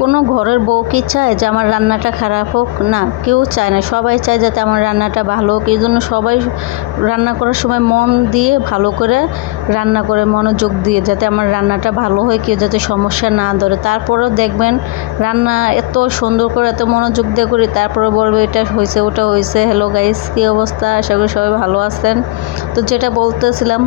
কোনো ঘরের বউ কি চায় যে আমার রান্নাটা খারাপ হোক? না, কেউ চায় না। সবাই চায় যাতে আমার রান্নাটা ভালো হোক। এই জন্য সবাই রান্না করার সময় মন দিয়ে ভালো করে রান্না করে, মনোযোগ দিয়ে যাতে আমার রান্নাটা ভালো হয়, কেউ যাতে সমস্যা না ধরে। তারপরেও দেখবেন রান্না এত সুন্দর করে, এত মনোযোগ দিয়ে করি তারপরে বলবে, এটা হয়েছে, ওটা হয়েছে। হ্যালো গাইস, কী অবস্থা? আশা করি সবাই ভালো আছেন। তো যেটা বলতেছিলাম,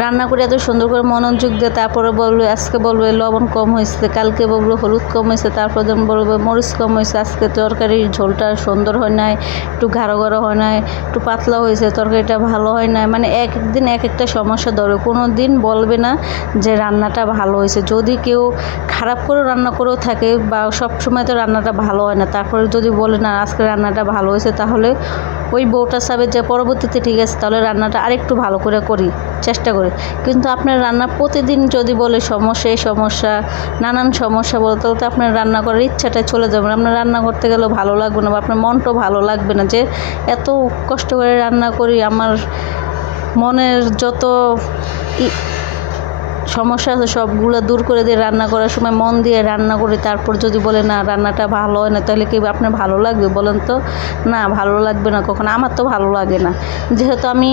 রান্না করে এত সুন্দর করে মনোযোগ দিয়ে তারপরে বলবে, আজকে বলবে লবণ কম হয়েছে, কালকে বলবে হলুদ কম হয়েছে। তারপর যেমন বলবে, মরিচ কম হয়েছে, আজকে তরকারির ঝোলটা সুন্দর হয় নাই, একটু গাঢ় গাঢ় হয় নাই, একটু পাতলা হয়েছে, তরকারিটা ভালো হয় নাই। মানে এক এক দিন এক একটা সমস্যা ধরে কোনো দিন বলবে না যে রান্নাটা ভালো হয়েছে। যদি কেউ খারাপ করে রান্না করেও থাকে বা সব সময় তো রান্নাটা ভালো হয় না, তারপরে যদি বলে না আজকে রান্নাটা ভালো হয়েছে, তাহলে ওই বউটা সাবে যে পরবর্তীতে ঠিক আছে, তাহলে রান্নাটা আরেকটু ভালো করে করি, চেষ্টা করি। কিন্তু আপনার রান্না প্রতিদিন যদি বলে সমস্যা, এই সমস্যা, নানান সমস্যা বলে, তাহলে তো আপনার রান্না করার ইচ্ছাটা চলে যাবে না। আপনার রান্না করতে গেলেও ভালো লাগবে না বা আপনার মনটাও ভালো লাগবে না যে এত কষ্ট করে রান্না করি, আমার মনের যত সমস্যা আছে সবগুলো দূর করে দিয়ে রান্না করার সময় মন দিয়ে রান্না করি, তারপর যদি বলে, না, রান্নাটা ভালো হয় না, তাহলে কি আপনার ভালো লাগবে বলেন তো? না, ভালো লাগবে না কখনো, আমার তো ভালো লাগে না। যেহেতু আমি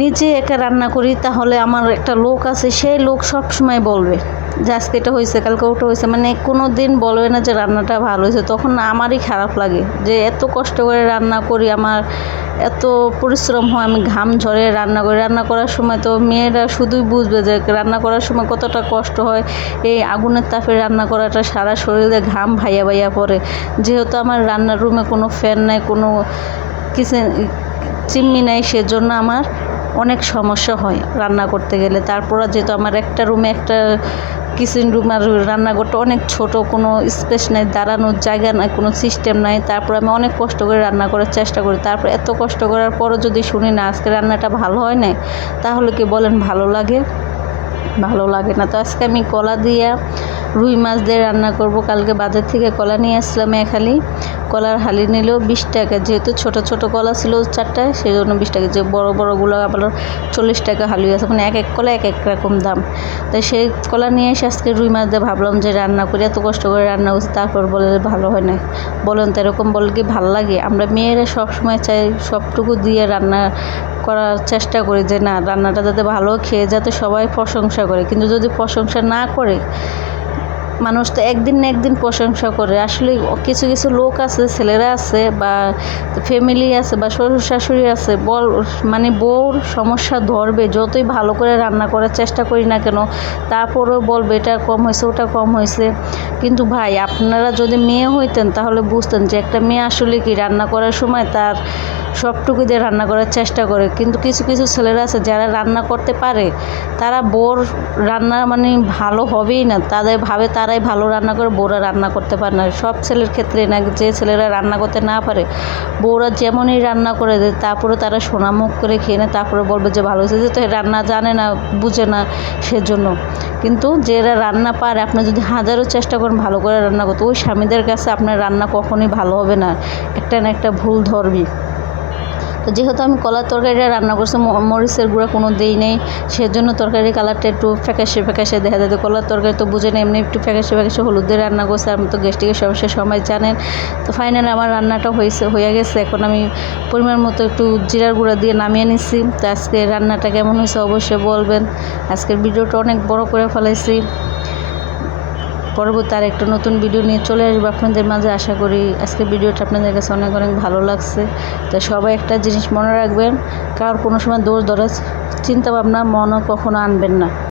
নিজে একা রান্না করি, তাহলে আমার একটা লোক আছে, সেই লোক সব সময় বলবে যে আজকে এটা হয়েছে, কালকে ওটা হয়েছে মানে কোনো দিন বলবে না যে রান্নাটা ভালো হয়েছে। তখন আমারই খারাপ লাগে যে এত কষ্ট করে রান্না করি, আমার এত পরিশ্রম হয়, আমি ঘাম ঝরে রান্না করি। রান্না করার সময় তো মেয়েরা শুধুই বুঝবে যে রান্না করার সময় কতটা কষ্ট হয়। এই আগুনের তাপে রান্না করাটা সারা শরীরে ঘাম ভাইয়া ভাইয়া পড়ে। যেহেতু আমার রান্নার রুমে কোনো ফ্যান নাই, কোনো কিচেন, চিমনি নাই, সেজন্য আমার অনেক সমস্যা হয় রান্না করতে গেলে। তারপর যেহেতু আমার একটা রুমে একটা কিচেন রুম আর রান্নাঘরটা অনেক ছোট, কোনো স্পেস নাই, দাঁড়ানোর জায়গা নাই, কোনো সিস্টেম নাই। তারপর আমি অনেক কষ্ট করে রান্না করার চেষ্টা করি। তারপর এত কষ্ট করার পরও যদি শুনি না, আজকে রান্নাটা ভালো হয় না তাহলে কি বলেন ভালো লাগে? ভালো লাগে না। তো আজকে আমি কলা দিয়ে রুই মাছ দিয়ে রান্না করব। কালকে বাজার থেকে কলা নিয়ে আসলাম এখালি কলার হালি নিল বিশ টাকা। যেহেতু ছোট ছোট কলা ছিল চারটা সেই জন্য বিশ টাকা। যে বড় বড়গুলো আবার চল্লিশ টাকা হালি আছে মানে এক এক কলা এক এক রকম দাম। তাই সেই কলা নিয়ে এসে আজকে রুই মাছ দিয়ে ভাবলাম যে রান্না করি। এত কষ্ট করে রান্না করছি, তারপর বলে ভালো হয় না। বলেন তো এরকম বলে কি ভালো লাগে? আমরা মেয়েরা সব সময় চাই সবটুকু দিয়ে রান্না করার চেষ্টা করি যে না, রান্নাটা যাতে ভালো খেয়ে যাতে সবাই প্রশংসা করে। কিন্তু যদি প্রশংসা না করে মানুষ তো একদিন না একদিন প্রশংসা করে। আসলে কিছু কিছু লোক আছে, ছেলেরা আছে বা ফ্যামিলি আছে বা শ্বশুর শাশুড়ি আছে, বল মানে বউর সমস্যা ধরবে, যতই ভালো করে রান্না করার চেষ্টা করি না কেন, তারপরেও বলবে, এটা কম হয়েছে, ওটা কম হয়েছে। কিন্তু ভাই, আপনারা যদি মেয়ে হইতেন তাহলে বুঝতেন যে একটা মেয়ে আসলে কি রান্না করার সময় তার সবটুকু দিয়ে রান্না করার চেষ্টা করে। কিন্তু কিছু কিছু ছেলেরা আছে যারা রান্না করতে পারে, তারা বোর রান্না মানে ভালো হবেই না। তাদের ভাবে তারাই ভালো রান্না করে বউরা রান্না করতে পারে না। সব ছেলের ক্ষেত্রে না, যে ছেলেরা রান্না করতে না পারে বউরা যেমনই রান্না করে দেয়, তারপরে তারা সোনামুখ করে খেয়ে নেয়, তারপরে বলবে যে ভালো হয়েছে যেহেতু রান্না জানে না, বুঝে না সেজন্য। কিন্তু যারা রান্না পারে, আপনি যদি হাজারও চেষ্টা করেন ভালো করে রান্না করতে, ওই স্বামীদের কাছে আপনার রান্না কখনোই ভালো হবে না। একটা না একটা ভুল ধরবি। তো যেহেতু আমি কলার তরকারিটা রান্না করছি মরিচের গুঁড়া কোনো দেই নেই, সেজন্য তরকারির কালারটা একটু ফ্যাকাশে ফ্যাকাশে দেখা যায়। তো কলার তরকারি তো বুঝে নেই এমনি একটু ফ্যাকাশে ফ্যাকাশে হলুদ দিয়ে রান্না করছি আমি তো গ্যাস্ট্রিকের সমস্যা, সবাই জানেন। তো ফাইনালি আমার রান্নাটা হয়েছে, হয়ে গেছে। এখন আমি পরিমাণ মতো একটু জিরার গুঁড়া দিয়ে নামিয়ে নিচ্ছি তো আজকে রান্নাটা কেমন হয়েছে অবশ্যই বলবেন। আজকের ভিডিওটা অনেক বড় করে ফেলাইছি। পরবর্তী আর একটা নতুন ভিডিও নিয়ে চলে আসব আপনাদের মাঝে। আশা করি আজকে ভিডিওটা আপনাদের কাছে অনেক অনেক ভালো লাগছে। তো সবাই একটা জিনিস মনে রাখবেন, কারোর কোনো সময় দোষ ধরার চিন্তা ভাবনা মনও কখনো আনবেন না।